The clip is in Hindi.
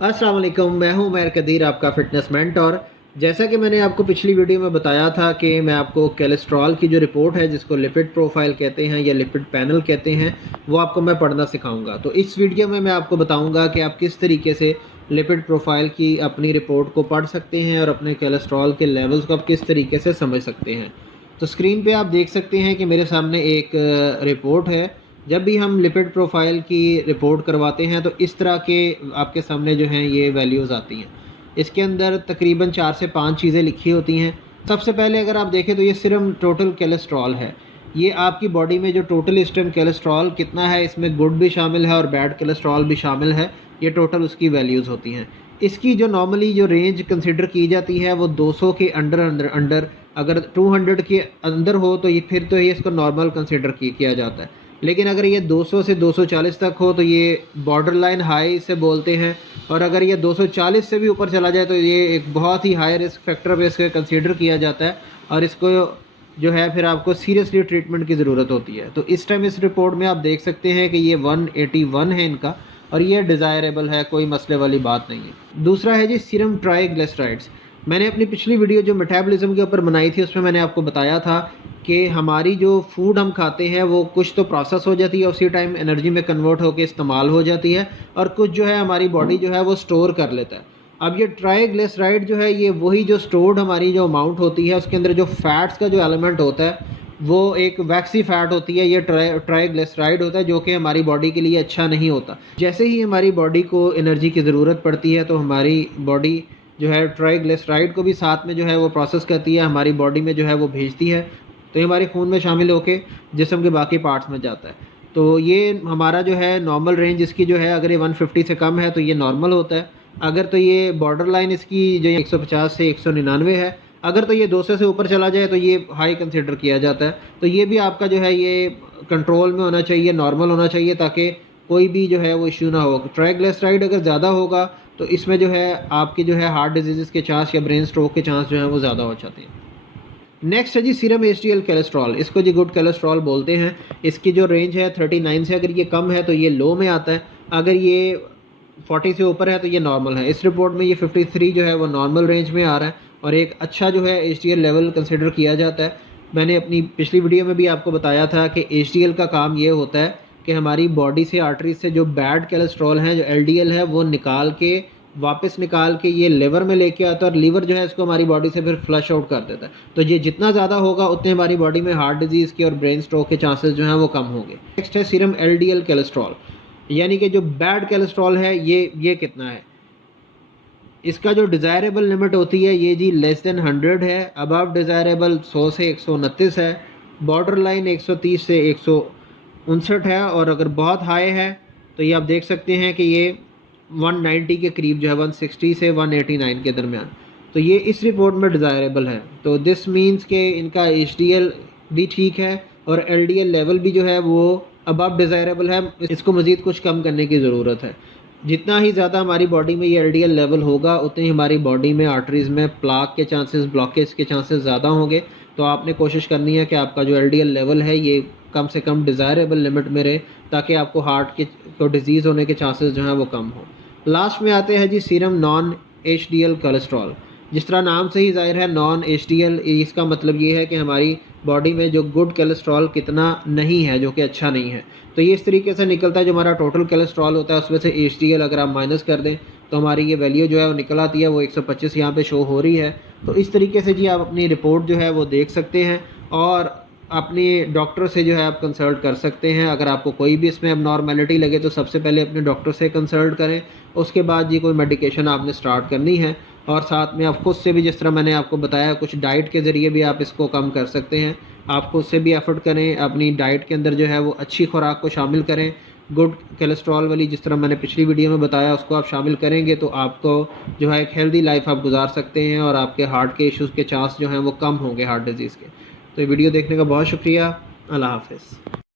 अस्सलाम वालेकुम, मैं हूं उमैर कदीर, आपका फ़िटनेस मेंटर। जैसा कि मैंने आपको पिछली वीडियो में बताया था कि मैं आपको कोलेस्ट्रॉल की जो रिपोर्ट है, जिसको लिपिड प्रोफाइल कहते हैं या लिपिड पैनल कहते हैं, वो आपको मैं पढ़ना सिखाऊंगा। तो इस वीडियो में मैं आपको बताऊंगा कि आप किस तरीके से लिपिड प्रोफाइल की अपनी रिपोर्ट को पढ़ सकते हैं और अपने कोलेस्ट्रॉल के लेवल्स को आप किस तरीके से समझ सकते हैं। तो स्क्रीन पे आप देख सकते हैं कि मेरे सामने एक रिपोर्ट है। जब भी हम लिपिड प्रोफाइल की रिपोर्ट करवाते हैं तो इस तरह के आपके सामने जो हैं ये वैल्यूज़ आती हैं। इसके अंदर तकरीबन 4 से 5 चीज़ें लिखी होती हैं। सबसे पहले अगर आप देखें तो ये सिर्फ टोटल कोलेस्ट्रॉल है। ये आपकी बॉडी में जो टोटल इस टाइम कोलेस्ट्रॉल कितना है, इसमें गुड भी शामिल है और बैड कोलेस्ट्रॉल भी शामिल है। ये टोटल उसकी वैल्यूज़ होती हैं। इसकी जो नॉर्मली जो रेंज कंसिडर की जाती है वो 200 के अंडर अगर 200 के अंदर हो तो ये फिर तो ये इसको नॉर्मल कंसिडर किया जाता है। लेकिन अगर ये 200 से 240 तक हो तो ये बॉर्डर लाइन हाई से बोलते हैं, और अगर ये 240 से भी ऊपर चला जाए तो ये एक बहुत ही हाई रिस्क फैक्टर पे इसको कंसीडर किया जाता है और इसको जो है फिर आपको सीरियसली ट्रीटमेंट की ज़रूरत होती है। तो इस टाइम इस रिपोर्ट में आप देख सकते हैं कि ये 181 है इनका, और ये डिज़ायरेबल है, कोई मसले वाली बात नहीं है। दूसरा है जी सीरम ट्राइग्लिसराइड्स। मैंने अपनी पिछली वीडियो जो मेटाबॉलिज्म के ऊपर बनाई थी उसमें मैंने आपको बताया था कि हमारी जो फूड हम खाते हैं वो कुछ तो प्रोसेस हो जाती है, उसी टाइम एनर्जी में कन्वर्ट होकर इस्तेमाल हो जाती है, और कुछ जो है हमारी बॉडी जो है वो स्टोर कर लेता है। अब ये ट्राइग्लिसराइड जो है ये वही जो स्टोर्ड हमारी जो अमाउंट होती है, उसके अंदर जो फैट्स का जो एलिमेंट होता है वो एक वैक्सी फैट होती है, ये ट्राइग्लिसराइड होता है, जो कि हमारी बॉडी के लिए अच्छा नहीं होता। जैसे ही हमारी बॉडी को एनर्जी की ज़रूरत पड़ती है तो हमारी बॉडी जो है ट्राइग्लिसराइड को भी साथ में जो है वो प्रोसेस करती है, हमारी बॉडी में जो है वो भेजती है, तो ये हमारे खून में शामिल होकर जिस्म के बाकी पार्ट्स में जाता है। तो ये हमारा जो है नॉर्मल रेंज इसकी जो है, अगर ये 150 से कम है तो ये नॉर्मल होता है। अगर तो ये बॉर्डर लाइन इसकी जो 150 से 199 है, अगर तो ये 200 से ऊपर चला जाए तो ये हाई कंसिडर किया जाता है। तो ये भी आपका जो है ये कंट्रोल में होना चाहिए, नॉर्मल होना चाहिए, ताकि कोई भी जो है वो इश्यू ना हो। ट्राइग्लिसराइड अगर ज़्यादा होगा तो इसमें जो है आपकी जो है हार्ट डिजीज़ के चांस या ब्रेन स्ट्रोक के चांस जो है वो ज़्यादा हो जाते हैं। नेक्स्ट है जी सीरम एचडीएल कोलेस्ट्रॉल। इसको जी गुड कोलेस्ट्रॉल बोलते हैं। इसकी जो रेंज है 39 से अगर ये कम है तो ये लो में आता है, अगर ये 40 से ऊपर है तो ये नॉर्मल है। इस रिपोर्ट में ये 53 जो है वो नॉर्मल रेंज में आ रहा है और एक अच्छा जो है एचडीएल लेवल कंसिडर किया जाता है। मैंने अपनी पिछली वीडियो में भी आपको बताया था कि एचडीएल का काम ये होता है कि हमारी बॉडी से आर्टरी से जो बैड कोलेस्ट्रॉल है, जो एलडीएल है, वो वापस निकाल के ये लिवर में लेके आता है और लीवर जो है इसको हमारी बॉडी से फिर फ्लश आउट कर देता है। तो ये जितना ज़्यादा होगा उतने हमारी बॉडी में हार्ट डिजीज़ के और ब्रेन स्ट्रोक के चांसेस जो हैं वो कम होंगे। नेक्स्ट है सीरम एलडीएल कोलेस्ट्रॉल, यानी कि जो बैड कोलेस्ट्रॉल है ये कितना है। इसका जो डिज़ायरेबल लिमिट होती है ये जी लेस देन 100 है, अबव डिज़ायरेबल 100 से 129 है, बॉर्डर लाइन 130 से 159 है, और अगर बहुत हाई है तो ये आप देख सकते हैं कि ये 190 के करीब जो है 160 से 189 के दरमियान। तो ये इस रिपोर्ट में डिज़ायरेबल है। तो दिस मीन्स कि इनका एचडीएल भी ठीक है और एलडीएल लेवल भी जो है वो अबव डिज़ायरेबल है। इसको मज़ीद कुछ कम करने की ज़रूरत है। जितना ही ज़्यादा हमारी बॉडी में ये एलडीएल लेवल होगा उतनी हमारी बॉडी में आर्टरीज़ में प्लाक के चांसेस, ब्लॉकेज के चांसेस ज़्यादा होंगे। तो आपने कोशिश करनी है कि आपका जो एलडीएल लेवल है ये कम से कम डिज़ायरेबल लिमिट में रहे, ताकि आपको हार्ट के को डिजीज़ होने के चांसेस जो हैं वो कम हो। लास्ट में आते हैं जी सीरम नॉन एचडीएल कोलेस्ट्रॉल। जिस तरह नाम से ही जाहिर है नॉन एचडीएल, इसका मतलब ये है कि हमारी बॉडी में जो गुड कोलेस्ट्रॉल कितना नहीं है, जो कि अच्छा नहीं है। तो ये इस तरीके से निकलता है, जो हमारा टोटल कोलेस्ट्रॉल होता है उसमें से एचडीएल अगर आप माइनस कर दें तो हमारी ये वैल्यू जो है वो निकल आती है, वो 125 यहाँ पे शो हो रही है। तो इस तरीके से जी आप अपनी रिपोर्ट जो है वो देख सकते हैं और अपने डॉक्टर से जो है आप कंसल्ट कर सकते हैं। अगर आपको कोई भी इसमें अबनॉर्मेलिटी लगे तो सबसे पहले अपने डॉक्टर से कंसल्ट करें, उसके बाद ये कोई मेडिकेशन आपने स्टार्ट करनी है, और साथ में आप खुद से भी, जिस तरह मैंने आपको बताया, कुछ डाइट के ज़रिए भी आप इसको कम कर सकते हैं। आप खुद से भी एफर्ट करें, अपनी डाइट के अंदर जो है वो अच्छी खुराक को शामिल करें, गुड कोलेस्ट्रॉल वाली, जिस तरह मैंने पिछली वीडियो में बताया, उसको आप शामिल करेंगे तो आपको जो है एक हेल्दी लाइफ आप गुजार सकते हैं और आपके हार्ट के इश्यूज़ के चांस जो हैं वो कम होंगे, हार्ट डिजीज़ के। तो ये वीडियो देखने का बहुत शुक्रिया। अल्लाह हाफ़िज़।